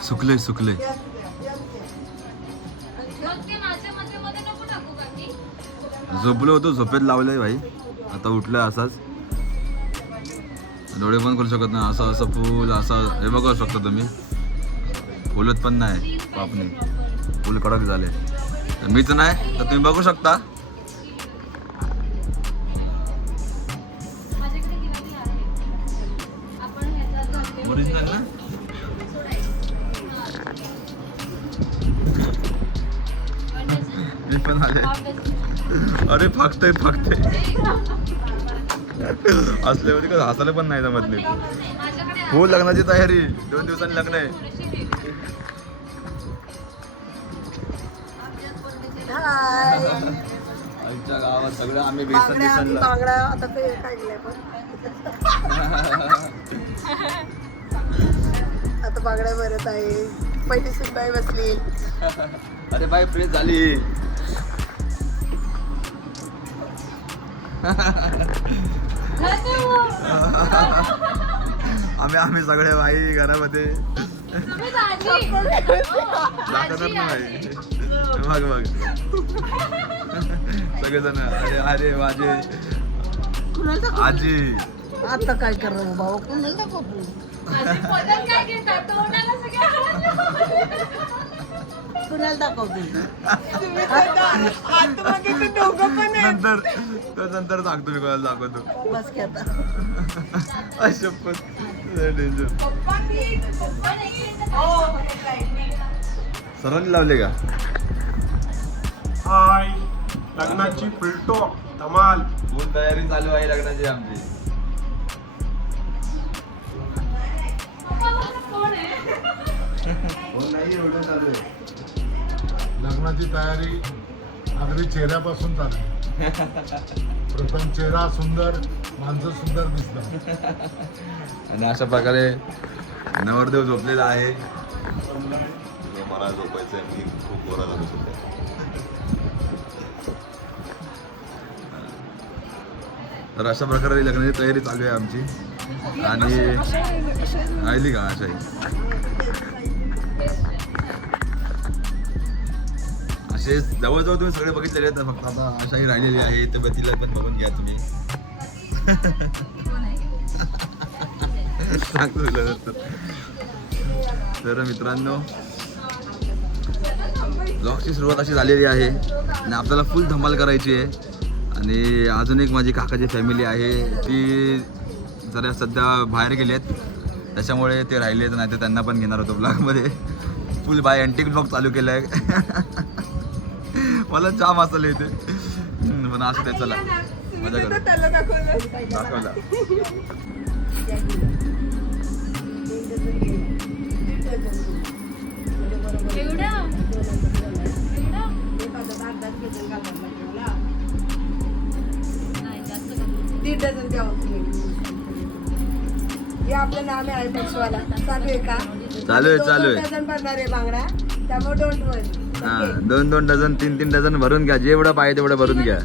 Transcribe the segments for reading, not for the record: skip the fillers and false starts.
सुकले सुकले. झोपलो होतो, झोपेत लावलंय भाई. आता उठलोय असाच. डोळे पण करू शकत नाही. असं असं फुल असं हे बघू शकता तुम्ही. फुलत पण नाही पापणी. फुल कडक झाले. तर मीच नाही तर तुम्ही बघू शकता. ओरिजिनल ना. मी पण आले. अरे फाकतय फाकतय. असल्यावरती कसं हसायला पण नाही जमत नाही. हो लग्नाची तयारी 2 दिवसांनी लग्न आहे. आमच्या गावात सगळं आम्ही बेसन बेसनला. आता बांगड्या भरत आहे. पहिली सुनबाई बसली. अरे बाई फ्रेश झाली. आम्ही सगळे बाई घरामध्ये दाखवतात ना बाई. बघ बघ सगळेजण. अरे अरे माझे आजी. आता काय करणार बाबा, कुणाला दाखवतो? कुणाला दाखवतो? नंतर सांगतो मी कोणाला दाखवतो. बस की आता. शपथ डेंजर. सरांनी लावले का? हाय, लग्नाची फिल्टो धमाल. फुल तयारी चालू आहे लग्नाची आमची. लग्नाची तयारी अगदी चेहऱ्यापासून चालू. प्रथम चेहरा सुंदर, माणसं सुंदर दिसतात. आणि अशा प्रकारे नवरदेव झोपलेला आहे. मला झोपायचं आहे. मी खूप बोरा झालो सध्या. तर अशा प्रकारे लग्नाची तयारी चालू आहे आमची. आणि राहिली का आशाही. असे जवळजवळ तुम्ही सगळे बघितलेले आहेत. फक्त आता आशाही राहिलेली आहे. तर तिला पण बघून घ्या तुम्ही. सांगतो तुला नंतर. तर मित्रांनो ब्लॉगची सुरुवात अशी झालेली आहे आणि आपल्याला फुल धमाल करायची आहे. आणि अजून एक माझी काकाची फॅमिली आहे. ती जरा सध्या बाहेर गेली आहेत, त्याच्यामुळे ते राहिले. तर नाही तर त्यांना पण घेणार होतो ब्लॉगमध्ये. फुल बाय अँटिक ब्लॉग चालू केला आहे. मला जाम असलं येते पण असं ते. चला मजा करू. दाखवला. हे आपलं नाम आहे बक्षवाला. चालू आहे का? चालू आहे. डझन भरणार आहे बांगड्या, त्यामुळे डोंट वरी. हा 2-2 डझन 3-3 डझन भरून घ्या. जेवढं पाहिजे तेवढं भरून घ्या.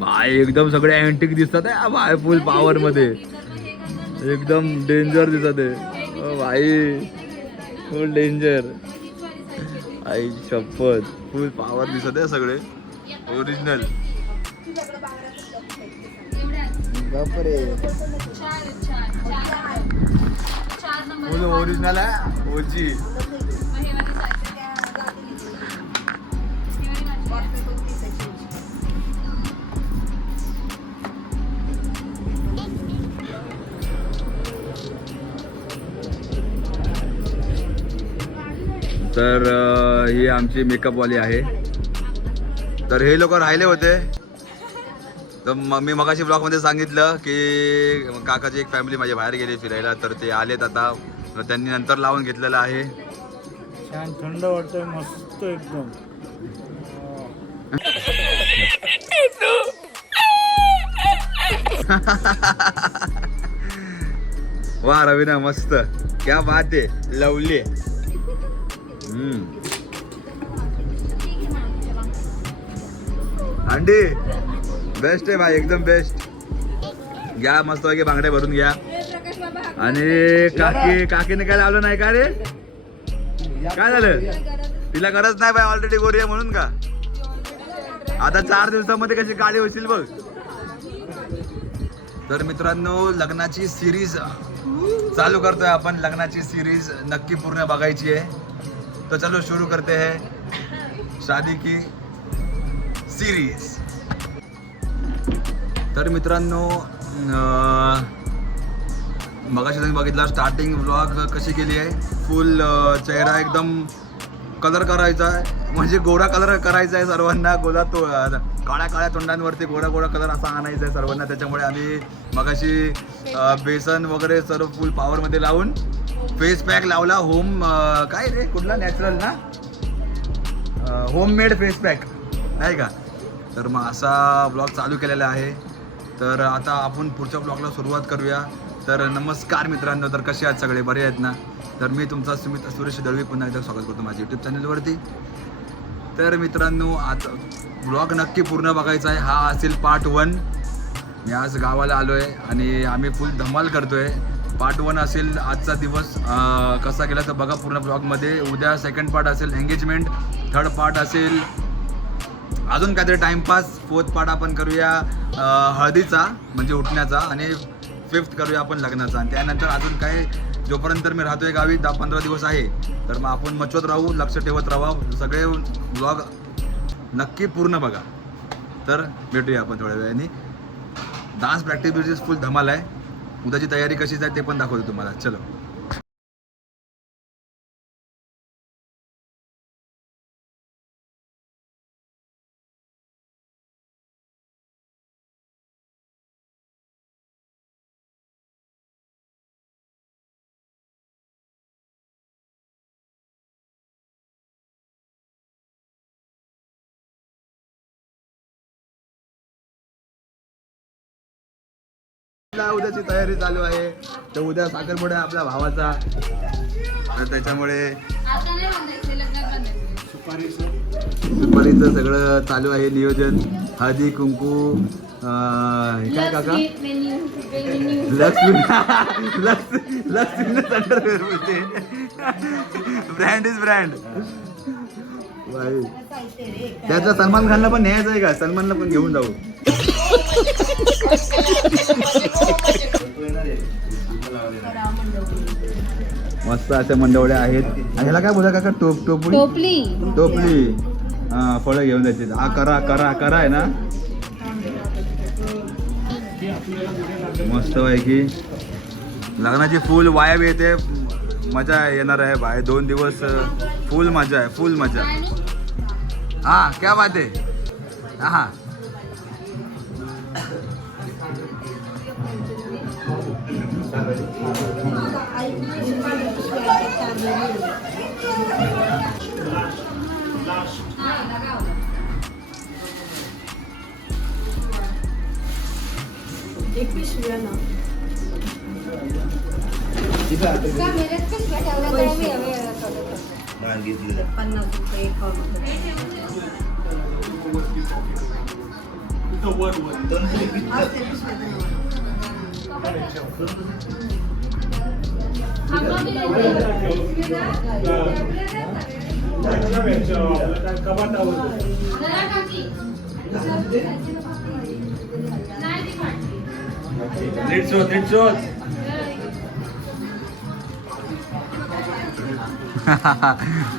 भाई एकदम सगळे अँटिक दिसतात आहे भाई. फुल पॉवर मध्ये एकदम डेंजर दिसत आहे. ओ भाई फुल डेंजर. आई शपथ फुल पॉवर दिसत आहे सगळे. ओरिजिनल. बापरे फुल ओरिजिनल आहे. ओजी. तर ही आमची मेकअपवाली आहे. तर हे लोक राहिले होते. तर मी मगाशी ब्लॉगमध्ये सांगितलं की काकाची एक फॅमिली माझ्या बाहेर गेली फिरायला. तर ते आलेत आता. तर त्यांनी नंतर लावून घेतलेलं आहे. छान थंड वाटतंय, मस्त एकदम. वा रवीना मस्त. क्या बात आहे. लवली. अंडी बेस्ट आहे भाई, एकदम बेस्ट. घ्या मस्त पैकी बांगड्या भरून घ्या. आणि काकीने काय लावलं नाही का रे? काय झालं? तिला गरज नाही बाय, ऑलरेडी गोरी आहे म्हणून का? आता 4 दिवसामध्ये कशी काळी होशील बघ. तर मित्रांनो, लग्नाची सिरीज चालू करतोय आपण. लग्नाची सिरीज नक्की पूर्ण बघायची आहे. तो चलो शुरू करते हैं शादी की सिरीज. तर मित्रांनो, मगाशी तुम्ही बघितला स्टार्टिंग व्लॉग कशी केली आहे. फुल चेहरा एकदम कलर करायचा आहे, म्हणजे गोरा कलर करायचा आहे सर्वांना. काळ्या काळ्या तोंडांवरती गोरा गोरा कलर असा आणायचा आहे सर्वांना. त्याच्यामुळे आम्ही मगाशी बेसन वगैरे सर्व फुल पॉवरमध्ये लावून फेस पॅक लावला. काय रे, कुठला? नॅचरल ना, होममेड फेस पॅक नाही का? तर मग असा ब्लॉग चालू केलेला आहे. तर आता आपण पुढच्या ब्लॉगला सुरुवात करूया. तर नमस्कार मित्रांनो, तर कसे आहेत सगळे? बरे आहेत ना? तर मी तुमचा सुरेश दळवी पुन्हा एकदा स्वागत करतो माझ्या यूट्यूब चॅनलवरती. तर मित्रांनो, आता ब्लॉग नक्की पूर्ण बघायचा आहे. हा असेल पार्ट 1. मी आज गावाला आलो आहे आणि आम्ही फुल धमाल करतो आहे. पार्ट 1 असेल आजचा दिवस कसा गेला तर बघा पूर्ण ब्लॉगमध्ये. उद्या सेकंड पार्ट असेल एंगेजमेंट, थर्ड पार्ट असेल अजून काहीतरी टाईमपास, फोर्थ पार्ट आपण करूया हळदीचा म्हणजे उठण्याचा, आणि फिफ्थ करूया आपण लग्नाचा. आणि त्यानंतर अजून काय, जोपर्यंत मी राहतोय गावी 10-15 दिवस आहे, तर मग आपण मचवत राहू, लक्ष ठेवत राहा. सगळे ब्लॉग नक्की पूर्ण बघा. तर भेटूया आपण थोड्या वेळाने. डान्स प्रॅक्टिस फुल धमाल आहे. उद्याची तयारी कशी आहे ते पण दाखवतो तुम्हाला. चलो. उद्याची तयारी चालू आहे. तर उद्या साखरपुडा आहे आपल्या भावाचा, तर त्याच्यामुळे सुपारीचं सगळं चालू आहे नियोजन. हळदी कुंकू, काय काका, ब्रँड इज ब्रँड. त्याचा सलमान खानला पण न्यायचं आहे का? सलमानला पण घेऊन जाऊ. मस्त अशा मंडवळ्या आहेत. ह्याला काय बोला काका? टोपली. हा, फळं घेऊन जायची. हा, करा आहे ना. मस्त आहे की लग्नाची फुल वायब येते. मजा येणार आहे बाय. 2 दिवस फुल मजा आहे, फुल मजा. हा, क्या बात आहे. हा, एक पिशवी ना.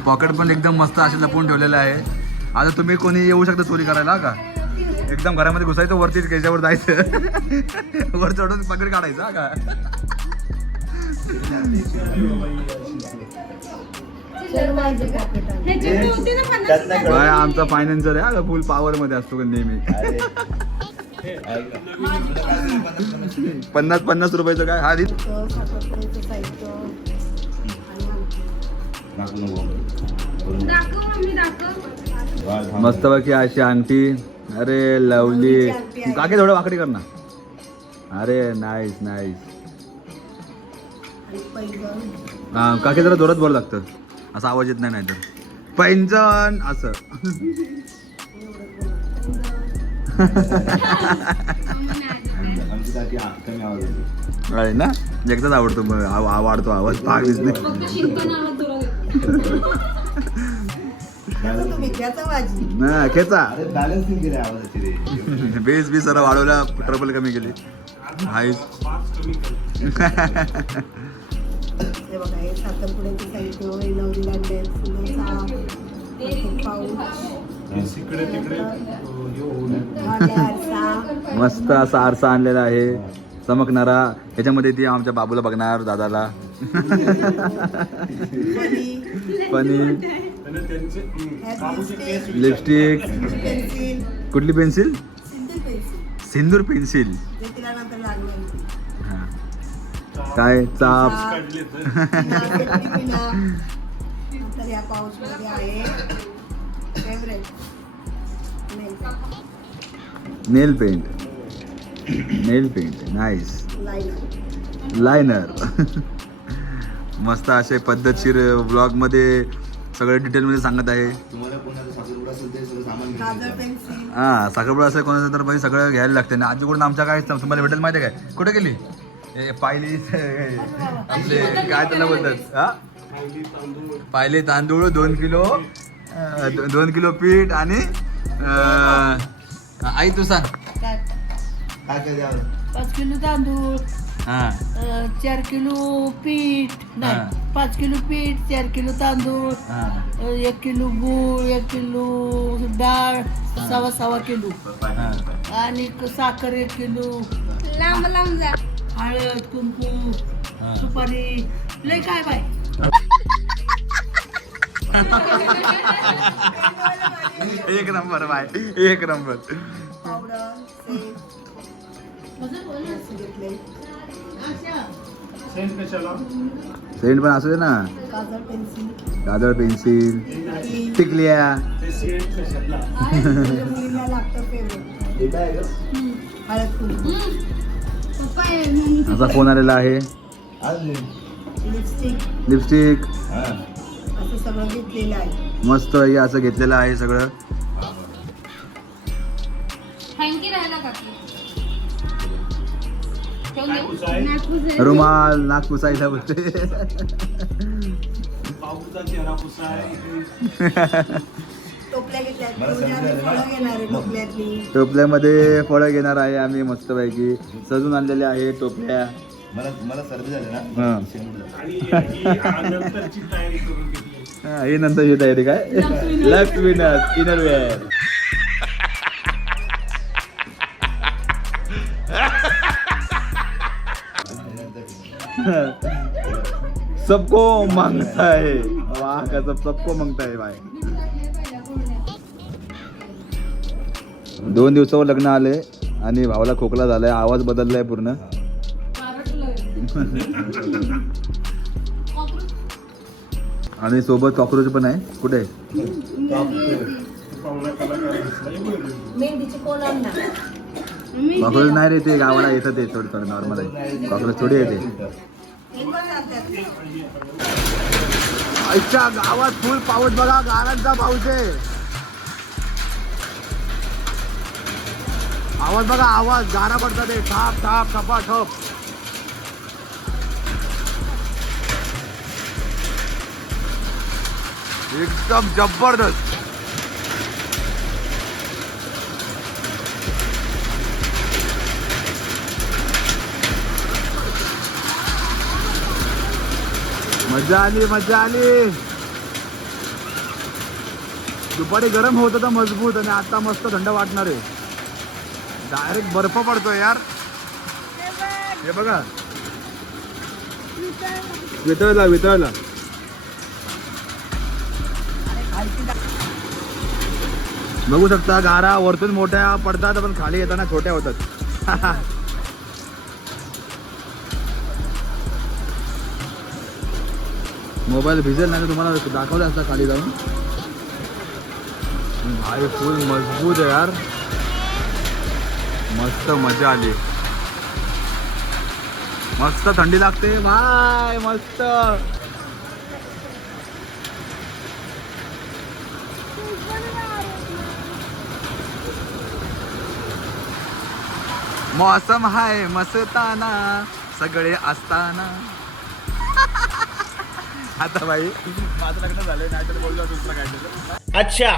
पॉकेट पण एकदम मस्त असे लपवून ठेवलेलं आहे. आता तुम्ही कोणी येऊ शकता चोरी करायला का? एकदम घरामध्ये घुसायचं, वरतीच त्याच्यावर जायचं, वर चढून पॉकेट काढायचं का? बाय, आमचा फायनान्सर आहे फुल पॉवर मध्ये असतो का नेहमी. 50 रुपयाचं काय? हा मस्त बाकी अशी अंगठी. अरे लवली काके, थोडं वाकडी कर ना. अरे नाईस नाईस. हा काके, जरा जोरात बोलावं लागतं, असा आवाज येत नाही तर. पैंजण असं. आहे ना एकदाच आवडतो आवडतो आवाज पाक दिसले तुम्ही घ्यायचा भाजी ना खेचा बेस बी जरा वाढवला ट्रबल कमी केली हायच हे बघा हे साखरपुड्याची साहित्य नवरी लागले पाऊस इकडे तिकडे आरसा मस्त असा आरसा आणलेला आहे चमकणारा ह्याच्यामध्ये ती आमच्या बाबूला बघणार दादाला पनीर लिपस्टिक पेन्सिल कुठली पेन्सिल सिंधू पेन्सिल सिंदूर पेन्सिल जे तिला नंतर लागणार हा. काय चाप नंतर या पाऊस मध्ये आहे फेवरेट नेल पेंट नाईस लायनर मस्त असे पद्धतशीर ब्लॉग मध्ये सगळं डिटेल मध्ये सांगत आहे काजळ पेन्सिल हा साखरपुडा असेल कोणाचं तर पण सगळं घ्यायला लागते ना आजीकडून आमच्या काय तुम्हाला भेटेल माहिती आहे काय कुठे गेली पाहिली आपले काय त्याला बोलतात हा पाहिले तांदूळ 2 किलो 2 किलो पीठ आणि आई तू सांग काय काय काय 5 किलो तांदूळ हा 4 किलो पीठ हा. नाही 5 किलो पीठ 4 किलो तांदूळ हा 1 किलो गूळ 1 किलो डाळ 1.25 किलो हा. आणि साखर 1 किलो लांब लांब जा हळद कुंकू हा. सुपारी लय काय बाय एक नंबर बाय एक नंबर पावडर सेट घेतले सेंट कशाला सेंट पण असू दे ना काजळ पेन्सिल काजळ पेन्सिल टिकल्या ते सेंट कशाला मुलीला लागतं फेवरेट हळद कुंकू असा फोन आलेला आहे लिपस्टिक लिपस्टिक असं सगळं घेतलेलं आहे मस्त हे असं घेतलेलं आहे सगळं हँकी राहिला का रुमाल नाक पुसायला बोलते बाबूचा चेहरा पुसा आहे टोपल्या घेतल्या फळं घेणार आहे टोपल्यातली टोपल्यामध्ये फळं घेणार आहे आम्ही मस्तपैकी सजून आणलेले आहे टोपल्या मला सर्दी झाली ना हा. आणि ही नंतरची तयारी करून घेतली हा, ही नंतरची तयारी काय लक्स विनर इनरवेअर सबको मांगता है वाह का सबको मांगता है भाई 2 दिवसावर लग्न आले आणि भावाला खोकला झालाय आवाज बदललाय पूर्ण आणि सोबत कॉक्रोच पण आहे कुठे पाहुणा कलाकार मेहंदीची कोण आणणार कॉक्रोच नाही रे ते गावाला येतं ते थोडं थोडं नॉर्मल आहे कॉक्रोच थोडी येते हे पण आणतात अच्छा गावात फुल पाऊस बघा गारांचा पाऊस आहे आवाज बघा आवाज गारा पडतात ते थाप थाप थपा ठप एकदम जबरदस्त मजा आली मजा आली दुपारी गरम होत होता मजबूत आणि आता मस्त थंड वाटणार आहे डायरेक्ट बर्फ पडतोय यार हे बघा वितळला वितळला बघू शकता गारा वरतून मोठ्या पडतात पण खाली येताना छोट्या होतात मोबाईल भिजेल नाही तर तुम्हाला दाखवलं असता खाली जाऊन भाई फुल मजबूत आहे यार मस्त मजा आली मस्त थंडी लागते भाई मस्त मौसम हाय मस्ताना सगळे असताना. आता भाई माझं लग्न झालंय नाही तर बोललो दुसरं काय. अच्छा